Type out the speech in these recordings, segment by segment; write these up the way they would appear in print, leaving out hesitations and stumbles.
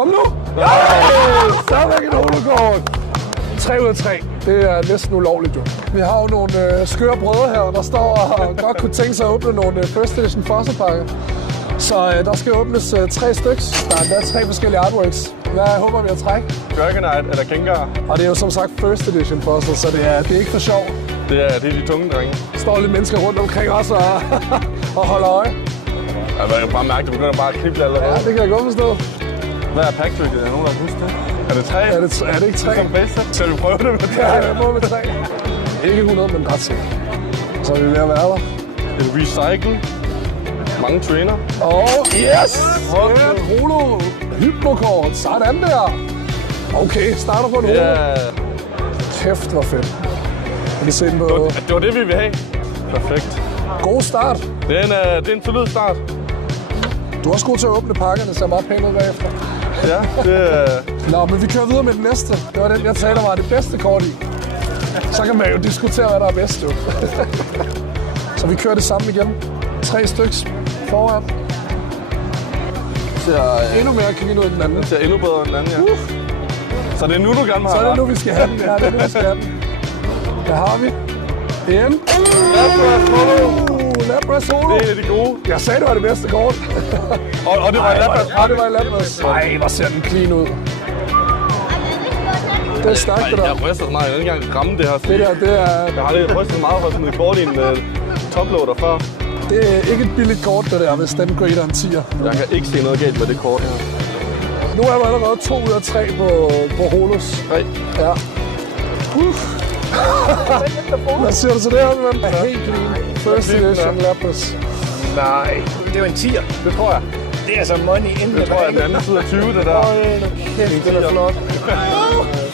Kom nu! Ja! Stadigvæk et holokort. 3 ud af 3. Det er næsten ulovligt, jo. Vi har jo nogle skøre brødre her, der står og godt kunne tænke sig at åbne nogle First Edition Fossil-pakker. Så der skal åbnes 3 styks. Der er endda 3 forskellige artworks. Hvad håber vi at trække? Dragonite eller Gengar. Og det er jo som sagt First Edition Fossil, så det er ikke for sjov. Det er de tunge drenge. Der står lidt mennesker rundt omkring os og holder øje. Jeg kan bare mærke, at du begynder bare at knible allerede. Ja, det kan jeg godt forstå. Hvad er packtricket? Er nogen, der kan huske det? Er det 3? Er det ikke 3? Som bedste? Skal vi prøve det med 3? Ja, jeg prøver med 3. Ikke 100, men ret sikkert. Så er vi ved at være der. Et recycle. Mange trainer. Yes! Et holo hypnokort. Sådan der. Okay, starter på en holo. Ja. Kæft, hvor fedt. Kan vi se den på? Det var det, vi ville have. Perfekt. God start. Det er en solid start. Du er også god til at åbne pakkerne, så meget pænt ud bagefter. Ja, det Nå, men vi kører videre med den næste. Det var den, jeg sagde, der var det bedste kort i. Så kan man jo diskutere, hvad der er bedst, jo. Så vi kører det samme igen. 3 styks foran. Endnu mere clean ud end den anden. Det ser endnu bedre end den anden, ja. Så det er nu, du gerne vil have. Så er det nu, vi skal have den. Ja, det er nu, vi skal have den. Der har vi en. Lapras Holo. Lapras Holo. Det er de gode. Jeg sagde, det var det bedste kort. Og det var Lapras. Ja, det var Lapras. Ej, hvor ser den clean ud. Det er stærkt, det der. Jeg ryster så meget. Jeg vil ikke engang ramme det her. Det der, det er... Jeg har lidt rystet meget for sådan et kort i en toploader før. Det er ikke et billigt kort, det der, hvis den grader en 10'er. Jeg kan ikke se noget galt med det kort her. Nu er der allerede 2 ud af 3 på Holos. Nej. Ja. Hvad siger du til det her, ven? Helt clean. First edition Lapras. Nej, det er jo en 10'er. Det tror jeg. Det er altså money in the Det tror jeg, den anden side af 20, det der. Kæft, det er flot.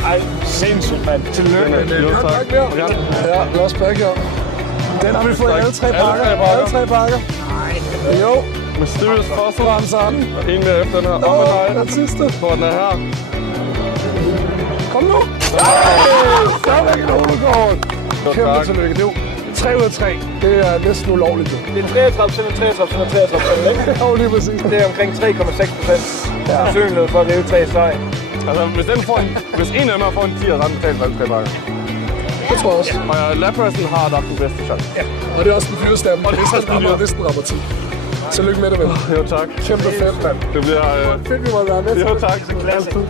Ej, sindssygt, mand. Tillykke. Jo, tak. Ja, lost back her. Den har vi fået i alle 3 pakker. Alle 3 pakker. Jo. Mysterious Fossil. Sådan. Og en mere efter den her. Nå, den sidste. Hvor den er her. Kom nu. Stadigvæk et holokort. Kæmpe tillykke. Det er jo 3 ud af 3. Det er næsten ulovligt. Det er 33%, ikke? Jo, lige præcis. Det er omkring 3,6% sandsynlighed for at rive 3 sej. Altså, hvis en af dem får en 10'er, så er den talt valgt 3 pakker. Det tror jeg også. Og Laprasen har nok den bedste chance. Ja, og det er også den dyreste af dem. Og det er hvis den rammer 10. Tillykke med det, ven. Jo, tak. Kæmpe fedt, mand. Det bliver... Fedt, vi må være med. Jo, tak. Kæmpe.